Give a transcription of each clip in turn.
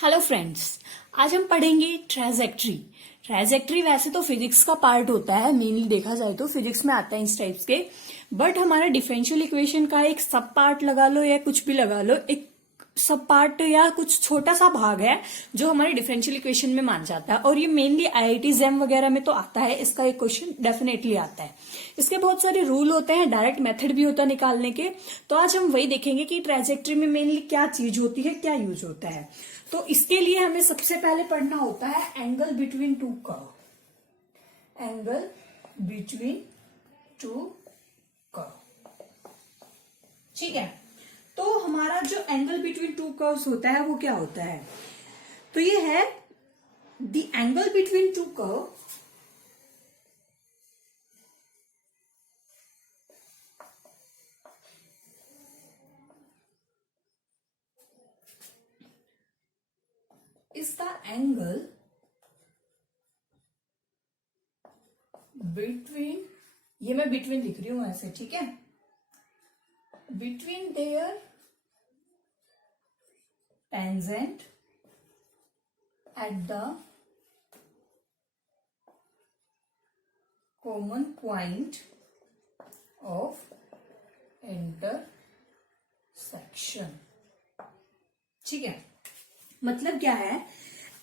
Hello friends, आज हम पढ़ेंगे ट्रेजेक्ट्री। ट्रेजेक्ट्री वैसे तो फिजिक्स का पार्ट होता है, मेनली देखा जाए तो फिजिक्स में आता है इस टाइप्स के। बट हमारा डिफरेंशियल इक्वेशन का एक सब पार्ट लगा लो या कुछ भी लगा लो, एक सब पार्ट या कुछ छोटा सा भाग है जो हमारे डिफरेंशियल इक्वेशन में मान जाता है। और ये मेनली आईआईटी जेम वगैरह में तो आता है, इसका एक क्वेश्चन डेफिनेटली आता है। इसके बहुत सारे रूल होते हैं, डायरेक्ट मेथड भी होता है निकालने के। तो आज हम वही देखेंगे कि ट्रेजेक्ट्री में मेनली क्या चीज होती है, क्या यूज होता है। तो इसके लिए हमें सबसे पहले पढ़ना होता है angle between two curve. Angle between two curve, ठीक है। तो हमारा जो एंगल बिटवीन टू कर्व्स होता है वो क्या होता है, तो ये है the angle between two curve is the angle between, ये मैं बिटवीन लिख रही हूं ऐसे, ठीक है, between their tangent at the common point of intersection, ठीक है। मतलब क्या है,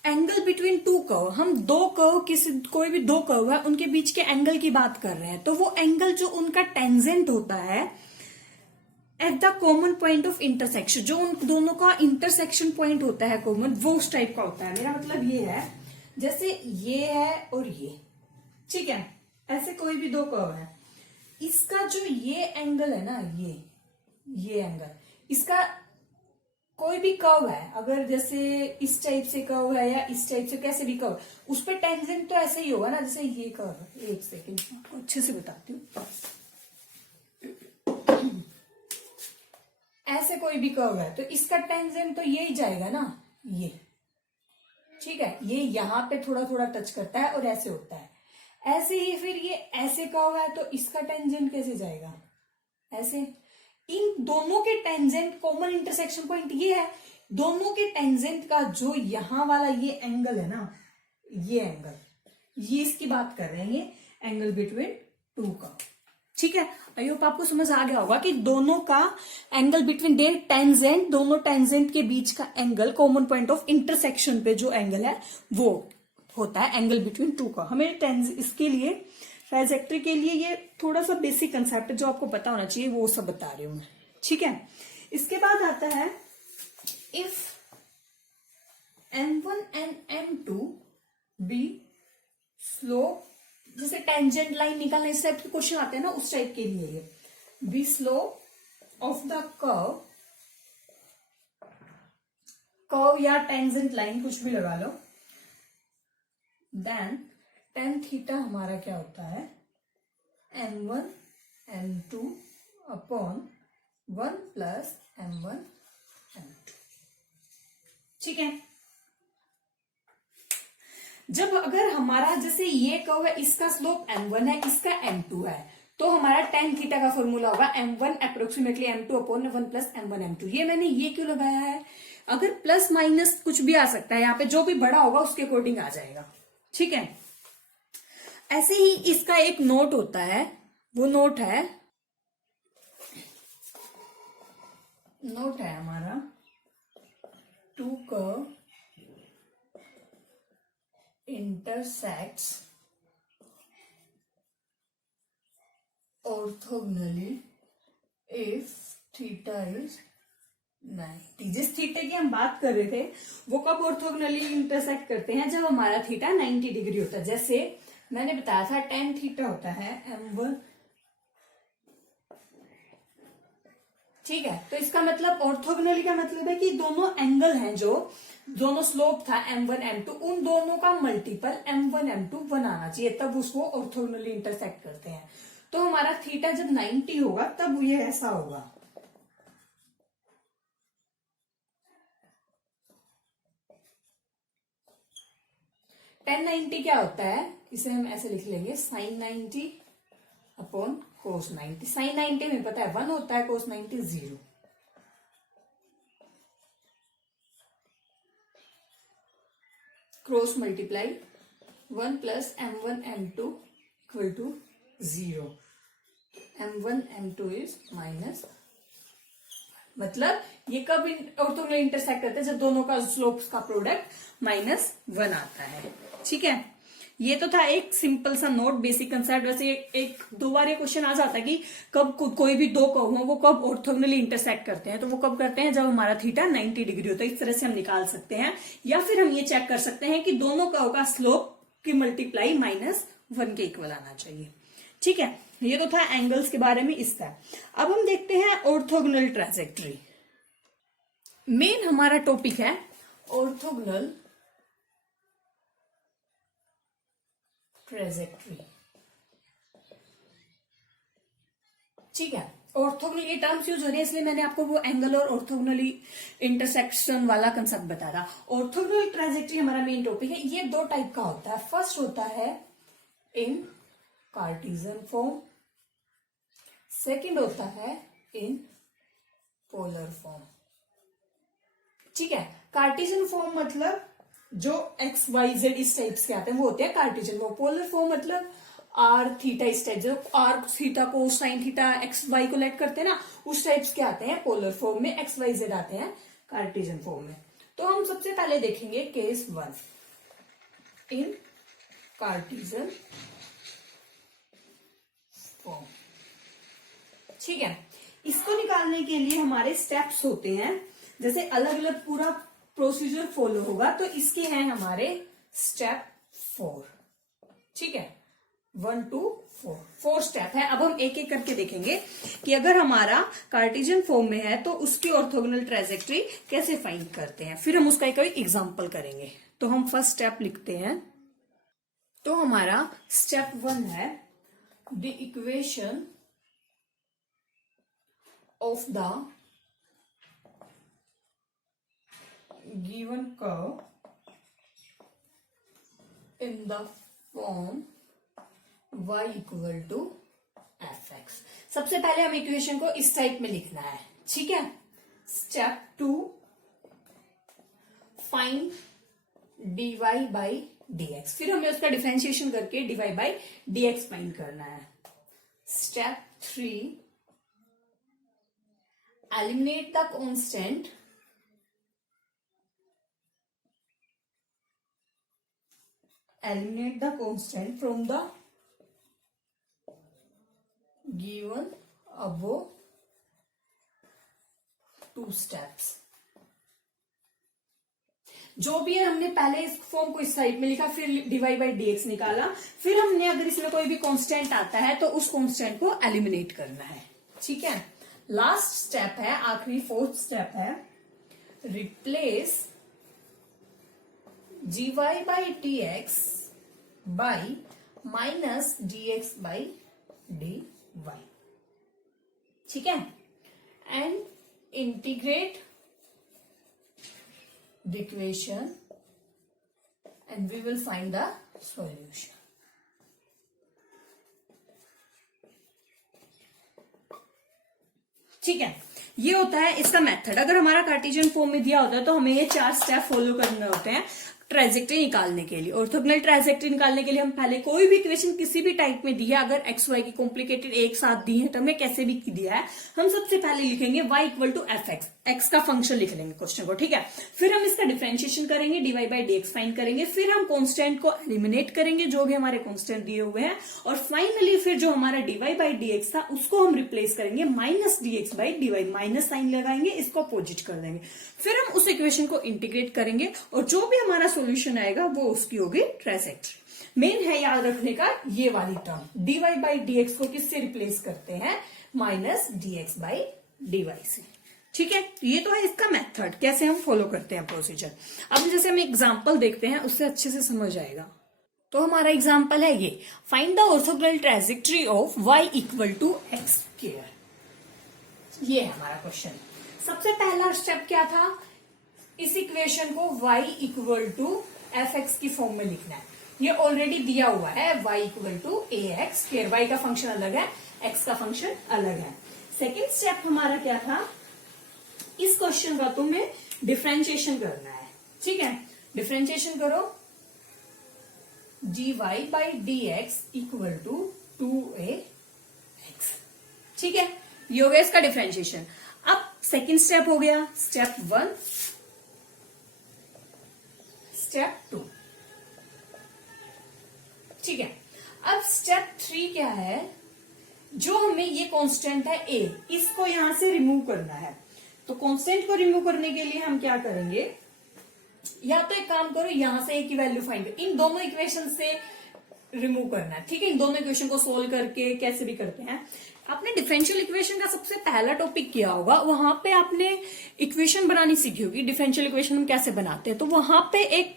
एंगल बिटवीन टू कर्व, हम दो कर्व, कोई भी दो कर्व है उनके बीच के एंगल की बात कर रहे हैं। तो वो एंगल जो उनका टेंजेंट होता है at the common point of intersection, जो उन दोनों का इंटरसेक्शन पॉइंट होता है कॉमन, वो उस टाइप का होता है। मेरा मतलब ये है, जैसे ये है और ये, ठीक है, ऐसे कोई भी दो कर्व है, इसका जो ये एंगल है ना, ये एंगल, इसका कोई भी कर्व है, अगर जैसे इस टाइप से कर्व है या इस टाइप से, कैसे भी कर्व, उस पर टेंजेंट तो ऐसे ही होगा ना। जैसे ये कर्व है, एक सेकेंड आपको अच्छे से बताती हूँ। ऐसे कोई भी कर्व है तो इसका टेंजेंट तो ये ही जाएगा ना, ये, ठीक है। ये यहां पे थोड़ा थोड़ा टच करता है और ऐसे होता है। ऐसे ही फिर ये ऐसे कर्व है तो इसका टेंजेंट कैसे जाएगा, ऐसे। इन दोनों के टेंजेंट कॉमन इंटरसेक्शन पॉइंट ये है, दोनों के टेंजेंट का जो यहां वाला ये एंगल है ना, ये एंगल, ये इसकी बात कर रहे हैं, ये एंगल बिटवीन टू का, ठीक है। आई होप आपको समझ आ गया होगा कि दोनों का एंगल बिटवीन देयर टेंजेंट, दोनों टेंजेंट के बीच का angle common point of intersection पे जो एंगल है वो होता है एंगल बिटवीन टू का। हमें इसके लिए ट्राइजेक्ट्री के लिए ये थोड़ा सा बेसिक कंसेप्ट जो आपको पता होना चाहिए वो सब बता रही हूं मैं, ठीक है। इसके बाद आता है if m1 and m2 be slope, जैसे टेंजेंट लाइन निकालना, इस टाइप के क्वेश्चन आते हैं ना, उस टाइप के लिए ये be slope of the curve या टेंजेंट लाइन, कुछ भी लगा लो, देन tan थीटा हमारा क्या होता है, m1 m2 upon 1 plus m1 m2, ठीक है। जब अगर हमारा जैसे ये कर्व है, इसका स्लोप m1 है, इसका m2 है, तो हमारा tan थीटा का फॉर्मूला होगा m1 approximately m2 upon 1 plus m1 m2। ये मैंने ये क्यों लगाया है, अगर प्लस माइनस कुछ भी आ सकता है यहाँ पे, जो भी बड़ा होगा उसके अकॉर्डिंग आ जाएगा, ठीक है। ऐसे ही इसका एक नोट होता है, वो नोट है हमारा two curve intersects orthogonally if theta is 90। जिस थीटा की हम बात कर रहे थे वो कब ऑर्थोगोनली इंटरसेक्ट करते हैं, जब हमारा थीटा 90 डिग्री होता है। जैसे मैंने बताया था tan थीटा होता है m1, ठीक है। तो इसका मतलब ऑर्थोगोनली का मतलब है कि दोनों एंगल हैं, जो दोनों स्लोप था m1 m2, उन दोनों का मल्टीपल m1 m2 बनाना चाहिए, तब उसको ऑर्थोगोनली इंटरसेक्ट करते हैं। तो हमारा थीटा जब 90 होगा तब ये ऐसा होगा, tan 90 क्या होता है, इसे हम ऐसे लिख लेंगे sin 90 अपॉन cos 90। sin 90 में पता है 1 होता है, cos 90 0। Cross multiply 1 plus m1 m2 equal to 0. m1 m2 is minus, मतलब ये कब ऑर्थोगोनल इंटरसेक्ट करते हैं, जब दोनों का स्लोप्स का प्रोडक्ट -1 आता है. ठीक है, ये तो था एक सिंपल सा नोट, बेसिक कंसेप्ट. वैसे एक दो बार ये क्वेश्चन आ जाता है कि कब कोई भी दो कर्व हो वो कब ऑर्थोगोनली इंटरसेक्ट करते हैं. तो वो कब करते हैं, जब हमारा थीटा 90 डिग्री होता है. इस तरह से हम निकाल सकते हैं, या फिर हम ये चेक कर सकते हैं कि दोनों कर्व का स्लोप की मल्टीप्लाई -1 के इक्वल आना चाहिए. ठीक है, ये तो था एंगल्स के बारे में इसका. अब हम देखते हैं ऑर्थोगोनल ट्रांजैक्टरी. मेन हमारा टॉपिक है ऑर्थोगोनल ट्रांजैक्टरी. ठीक है, ऑर्थोगोनल ये टर्म्स यूज हो रहे हैं इसलिए मैंने आपको वो एंगल और ऑर्थोगोनली इंटरसेक्शन वाला कंसेप्ट बताया. ऑर्थोगोनल ट्रांजैक्टरी हमारा मेन टॉपिक है. ये दो टाइप का होता है. फर्स्ट होता है इन कार्टेशियन फॉर्म, सेकंड होता है इन पोलर फॉर्म. ठीक है, कार्टेशियन फॉर्म मतलब जो एक्स वाई जेड इस टाइप्स के आते हैं वो होते हैं कार्टेशियन फॉर्म. पोलर फॉर्म मतलब आर थीटा इस टाइप, जो आर थीटा को साइन थीटा एक्स वाई को लेट करते हैं ना, उस टाइप्स के आते हैं पोलर फॉर्म में. एक्स वाई जेड आते हैं कार्टेशियन फॉर्म में. तो हम सबसे पहले देखेंगे केस 1 इन कार्टेशियन फॉर्म. ठीक है, इसको निकालने के लिए हमारे स्टेप्स होते हैं, जैसे अलग अलग पूरा प्रोसीजर फॉलो होगा. तो इसके हैं हमारे स्टेप 4. ठीक है, 1 2 4 स्टेप है. अब हम एक एक करके देखेंगे कि अगर हमारा कार्टेशियन फॉर्म में है तो उसकी ऑर्थोगोनल ट्रांजैक्टरी कैसे फाइंड करते हैं. फिर हम उसका कोई एग्जांपल करेंगे. तो हम फर्स्ट स्टेप लिखते हैं. तो हमारा स्टेप 1 है the equation of the given curve in the form y equal to fx. सबसे पहले हम इक्वेशन को इस टाइप में लिखना है. ठीक है, step 2 find dy by dx. फिर हमें उसका डिफरेंशिएशन करके dy by dx फाइंड करना है. Step 3 eliminate the constant from the given above 2 steps. जो भी है हमने पहले इस फॉर्म को इस साइड में लिखा, फिर डिवाइड बाई dx निकाला, फिर हमने अगर इसमें कोई भी कांस्टेंट आता है तो उस कांस्टेंट को एलिमिनेट करना है. ठीक है, लास्ट स्टेप है, आखिरी 4th स्टेप है replace gy by dx by minus dx by dy. ठीक है, and integrate the equation and we will find the solution. ठीक है, ये होता है इसका मेथड. अगर हमारा कार्टेशियन फॉर्म में दिया होता है तो हमें ये 4 स्टेप फॉलो करने होते हैं ट्रांजैक्टरी निकालने के लिए. ऑर्थोगोनल ट्रांजैक्टरी निकालने के लिए हम पहले कोई भी इक्वेशन किसी भी टाइप में दी है, अगर एक्स वाई की कॉम्प्लिकेटेड एक साथ दी है तो हमें कैसे भी दिया है, हम सबसे पहले लिखेंगे y equal to f x. X का फंक्शन लिख लेंगे क्वेश्चन को. ठीक है, फिर हम इसका डिफरेंशिएशन करेंगे, dy बाई dx फाइंड करेंगे, फिर हम कांस्टेंट को एलिमिनेट करेंगे जो भी हमारे कांस्टेंट दिए हुए हैं, और फाइनली फिर जो हमारा dy बाई dx था उसको हम रिप्लेस करेंगे minus dx by dy. Minus sign लगाएंगे, इसको अपोजिट कर देंगे, फिर हम उस इक्वेशन को इंटीग्रेट करेंगे और जो भी हमारा सोल्यूशन आएगा वो उसकी होगी ट्रांजैक्टरी. मेन है याद रखने का ये वाली टर्म, dy बाई dx को किससे रिप्लेस करते हैं, माइनस dx बाई dy से. ठीक है, ये तो है इसका मेथड, कैसे हम फॉलो करते हैं प्रोसीजर. अब जैसे हम एग्जांपल देखते हैं उससे अच्छे से समझ आएगा. तो हमारा एग्जांपल है ये, find the orthogonal trajectory of y equal to x square. ये है हमारा क्वेश्चन. सबसे पहला स्टेप क्या था, इस इक्वेशन को y equal to f x की फॉर्म में लिखना है. ये ऑलरेडी दिया हुआ है, y equal to a x square. y का फंक्शन अलग है, x का फंक्शन अलग है. सेकेंड स्टेप हमारा क्या था, इस क्वेश्चन का तुम्हें डिफरेंशिएशन करना है. ठीक है, डिफरेंशिएशन करो dy by d x equal to 2ax। ठीक है, ये हो गया इसका डिफरेंशिएशन। अब सेकंड स्टेप हो गया, स्टेप 1, स्टेप 2। ठीक है, अब स्टेप 3 क्या है, जो हमें ये कांस्टेंट है a, इसको यहां से रिमूव करना है। तो कांस्टेंट को रिमूव करने के लिए हम क्या करेंगे, या तो एक काम करो, यहां से a की वैल्यू फाइंड करो, इन दोनों इक्वेशन से रिमूव करना है। ठीक है, इन दोनों इक्वेशन को सोल्व करके कैसे भी करते हैं। आपने डिफरेंशियल इक्वेशन का सबसे पहला टॉपिक किया होगा, वहां पे आपने इक्वेशन बनानी सीखी होगी, डिफरेंशियल इक्वेशन हम कैसे बनाते हैं। तो वहां पे एक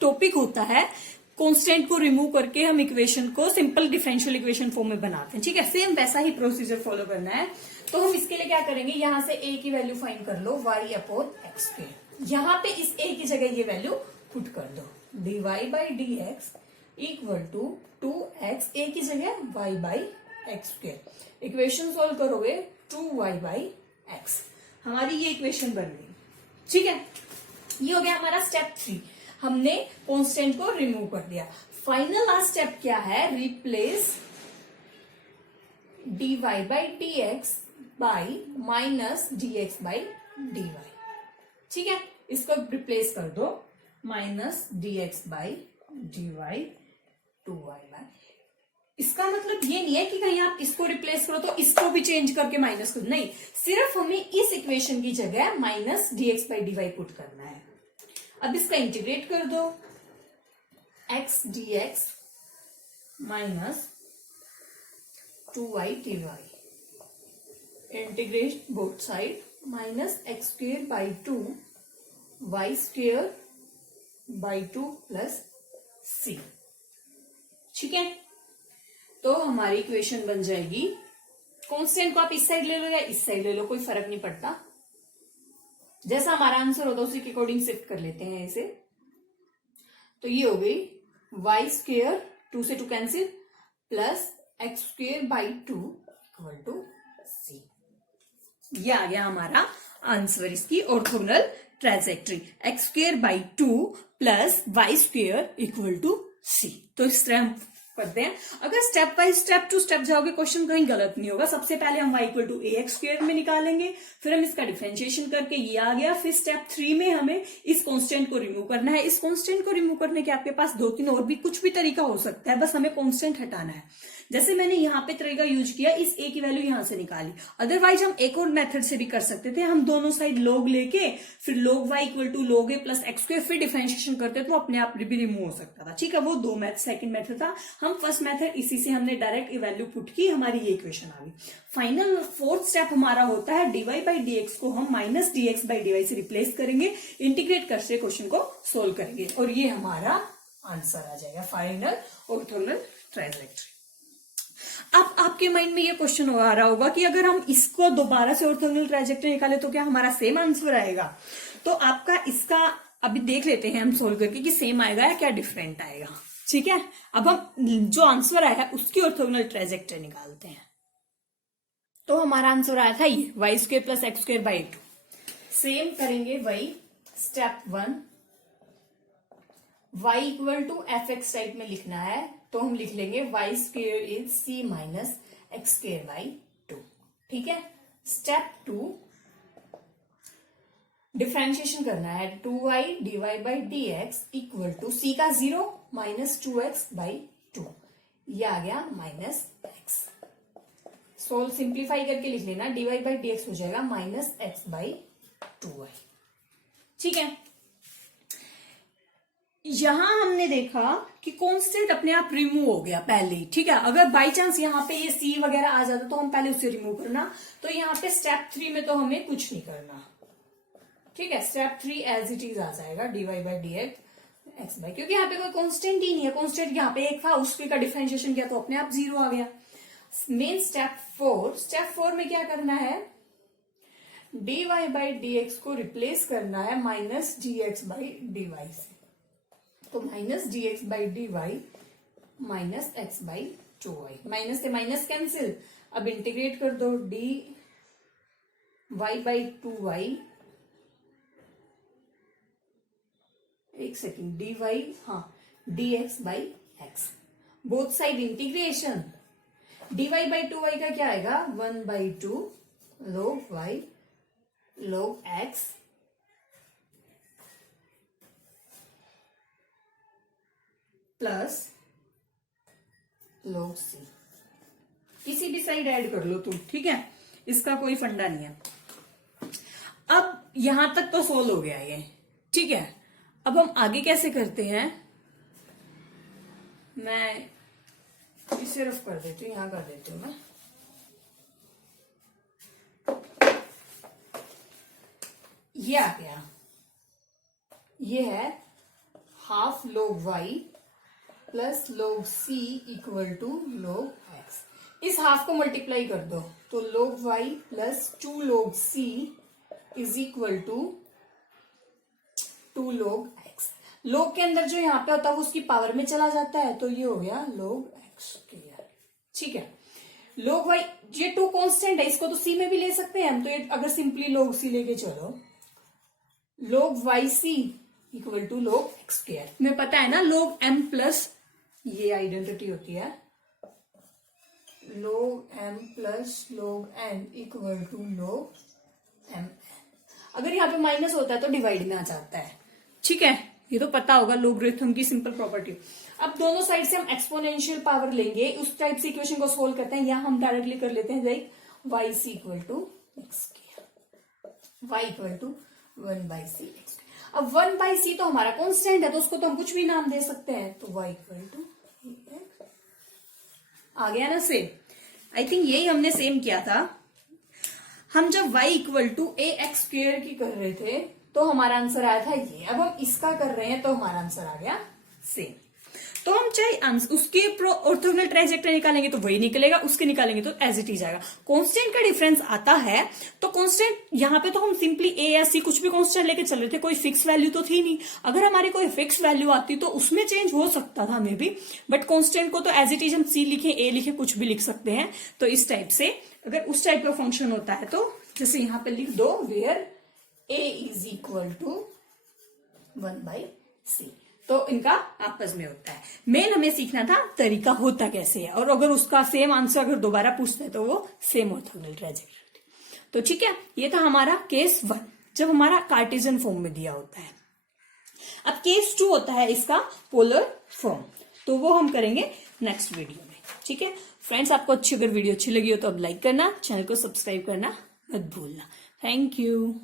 टॉपिक होता है, कांस्टेंट को रिमूव करके हम इक्वेशन को सिंपल डिफरेंशियल इक्वेशन फॉर्म में बनाते हैं। ठीक है, सेम वैसा ही प्रोसीजर फॉलो करना है। तो हम इसके लिए क्या करेंगे, यहां से a की वैल्यू फाइंड कर लो, y अपॉन एक्स स्क्वायर। यहां पे इस a की जगह ये वैल्यू पुट कर दो, dy by d x equal to 2x, a की जगह y by x square. Equation solve करोगे 2y बाई एक्स, हमारी ये इक्वेशन बन गई। ठीक है, ये हो गया हमारा स्टेप 3, हमने कांस्टेंट को रिमूव कर दिया। फाइनल लास्ट स्टेप क्या है, replace dy by d x by minus d x by d y. ठीक है, इसको रिप्लेस कर दो, minus d x by d y 2y by. इसका मतलब ये नहीं है कि कहीं आप इसको रिप्लेस करो तो इसको भी चेंज करके माइनस करो, नहीं, सिर्फ हमें इस इक्वेशन की जगह minus d x by d y put करना है। अब इसका इंटीग्रेट कर दो, x d x minus 2y d y, integrate both side, minus x square by 2 y square by 2 plus c। ठीक है, तो हमारी इक्वेशन बन जाएगी, कांस्टेंट को आप इस साइड ले लो या इस साइड ले लो, कोई फर्क नहीं पड़ता, जैसा हमारा आंसर होता है उसी के अकॉर्डिंग शिफ्ट कर लेते हैं इसे। तो ये हो गई वाई स्क्वेयर, 2 से 2 cancel, plus x square by 2 equal to c। ये आ गया हमारा आंसर, इसकी orthogonal trajectory, x square by 2 plus y square equal to c। तो इस तरह हम करते हैं। अगर step by step to step जाओगे, क्वेश्चन कहीं गलत नहीं होगा। सबसे पहले हम y equal to a x square में निकालेंगे, फिर हम इसका डिफरेंशिएशन करके ये आ गया, फिर स्टेप 3 में हमें इस कांस्टेंट को रिमूव करना है। इस कांस्टेंट को रिमूव करने के आपके पास 2-3 और भी कुछ भी तरीका हो सकता है, बस हमें कांस्टेंट हटाना है। जैसे मैंने यहाँ पे तरीका यूज किया, इस a की वैल्यू यहां से निकाली। अदरवाइज हम एक और मेथड से भी कर सकते थे, हम दोनों साइड log लेके फिर log y equal to log a plus x square फिर डिफरेंशिएशन करते तो अपने आप भी रिमूव हो सकता था। ठीक है, वो दो मैथड, सेकंड मेथड था। हम फर्स्ट मेथड इसी से हमने डायरेक्ट वैल्यू पुट की, हमारी ये इक्वेशन आ गई। फाइनल फोर्थ स्टेप हमारा होता है dy बाई डी एक्स को हम minus d x by d y से रिप्लेस करेंगे, इंटीग्रेट करके क्वेश्चन को सोल्व करेंगे और ये हमारा आंसर आ जाएगा, फाइनल ऑर्थोगोनल ट्रांजैक्टरी। अब आपके माइंड में ये क्वेश्चन आ रहा होगा कि अगर हम इसको दोबारा से ऑर्थोगोनल ट्रांजैक्टरी निकाले तो क्या हमारा सेम आंसर आएगा? तो आपका इसका अभी देख लेते हैं हम सोल्व करके कि सेम आएगा या क्या डिफरेंट आएगा। ठीक है, अब हम जो आंसर आया है उसकी ऑर्थोगोनल ट्रांजैक्टरी निकालते हैं। तो हमारा आंसर आया था ये y square plus x square by 2। Same करेंगे वही step 1, y equal to f x type में लिखना है तो हम लिख लेंगे y square is c minus x square by 2। ठीक है, स्टेप 2 डिफरेंशिएशन करना है, 2y dy by d x equal to c का 0 माइनस 2x बाई 2, ये आ गया माइनस x। सोल्व सिंप्लीफाई करके लिख लेना, dy बाई डी एक्स हो जाएगा माइनस x बाई 2y। ठीक है, यहां हमने देखा कि कांस्टेंट अपने आप रिमूव हो गया पहले ही। ठीक है, अगर बाई चांस यहाँ पे ये सी वगैरह आ जाता तो हम पहले उसे रिमूव करना, तो यहाँ पे स्टेप 3 में तो हमें कुछ नहीं करना। ठीक है, स्टेप 3 एज इट इज आ जाएगा dy by d x by, क्योंकि यहाँ पे कोई कांस्टेंट ही नहीं है, कांस्टेंट यहाँ पे एक था, उसके का डिफरेंशिएशन किया तो अपने आप 0 आ गया। मेन स्टेप 4, स्टेप 4 में क्या करना है, dy बाई डी एक्स को रिप्लेस करना है minus d x by d y से, तो minus d x by d y minus x by 2y, minus से माइनस कैंसिल। अब इंटीग्रेट कर दो, डी वाई बाई 2y, एक सेकेंड, डी वाई, हाँ d x by x. Both side integration dy by 2y का क्या आएगा 1/2 log y log x plus log c। किसी भी साइड ऐड कर लो तुम, ठीक है, इसका कोई फंडा नहीं है। अब यहां तक तो सोल्व हो गया ये, ठीक है। अब हम आगे कैसे करते हैं, मैं इसे रफ कर देती हूँ, यहां कर देती हूँ मैं। ये आ गया, ये है half log y plus log c equal to log x। इस हाफ को मल्टीप्लाई कर दो तो log y plus 2 log c is equal to 2 log x। log के अंदर जो यहाँ पे होता है वो उसकी पावर में चला जाता है, तो ये हो गया log x स्क्वायर, ठीक है। log y, ये 2 कांस्टेंट है, इसको तो c में भी ले सकते हैं हम, तो ये अगर सिंपली log c लेके चलो log yc equal to log x square. तुम्हें पता है ना log m प्लस, ये आइडेंटिटी होती है log m plus log n equal to log m। अगर यहाँ पे माइनस होता है तो डिवाइड में आ जाता है, ठीक है, ये तो पता होगा लोगरिथम की सिंपल प्रॉपर्टी। अब दोनों साइड से हम एक्सपोनेंशियल पावर लेंगे, उस टाइप से इक्वेशन को सोल्व करते हैं, या हम डायरेक्टली कर लेते हैं like yc equal to x square, y equal to 1/c x। अब 1/c तो हमारा कांस्टेंट है, तो उसको तो हम कुछ भी नाम दे सकते हैं, तो y इक्वल टू आ गया ना सेम। आई थिंक यही हमने सेम किया था, हम जब y equal to ax square की कर रहे थे तो हमारा आंसर आया था ये। अब हम इसका कर रहे हैं तो हमारा आंसर आ गया सेम। तो हम चाहे उसके ऑर्थोगोनल ट्राइजेक्टर निकालेंगे तो वही निकलेगा, उसके निकालेंगे तो एज इट इज आएगा। कांस्टेंट का डिफरेंस आता है, तो कांस्टेंट यहाँ पे तो हम सिंपली a या c कुछ भी कांस्टेंट लेके चल रहे थे, कोई फिक्स वैल्यू तो थी नहीं। अगर हमारी कोई फिक्स वैल्यू आती तो उसमें चेंज हो सकता था मे बी, बट कांस्टेंट को तो एज इट इज हम c लिखे a लिखे कुछ भी लिख सकते हैं। तो इस टाइप से अगर उस टाइप का फंक्शन होता है तो जैसे यहाँ पे लिख दो where a is equal to 1/c, तो इनका आपस में होता है। मेन हमें सीखना था तरीका होता कैसे है, और अगर उसका सेम आंसर अगर दोबारा पूछते हैं तो वो सेम ऑर्थोगोनल ट्राइजेक्टर। तो ठीक है, ये था हमारा केस 1 जब हमारा कार्टेशियन फॉर्म में दिया होता है। अब केस 2 होता है इसका पोलर फॉर्म, तो वो हम करेंगे नेक्स्ट वीडियो में, ठीक है। फ्रेंड्स, आपको अगर वीडियो अच्छी लगी हो तो अब लाइक करना, चैनल को सब्सक्राइब करना मत भूलना। Thank you.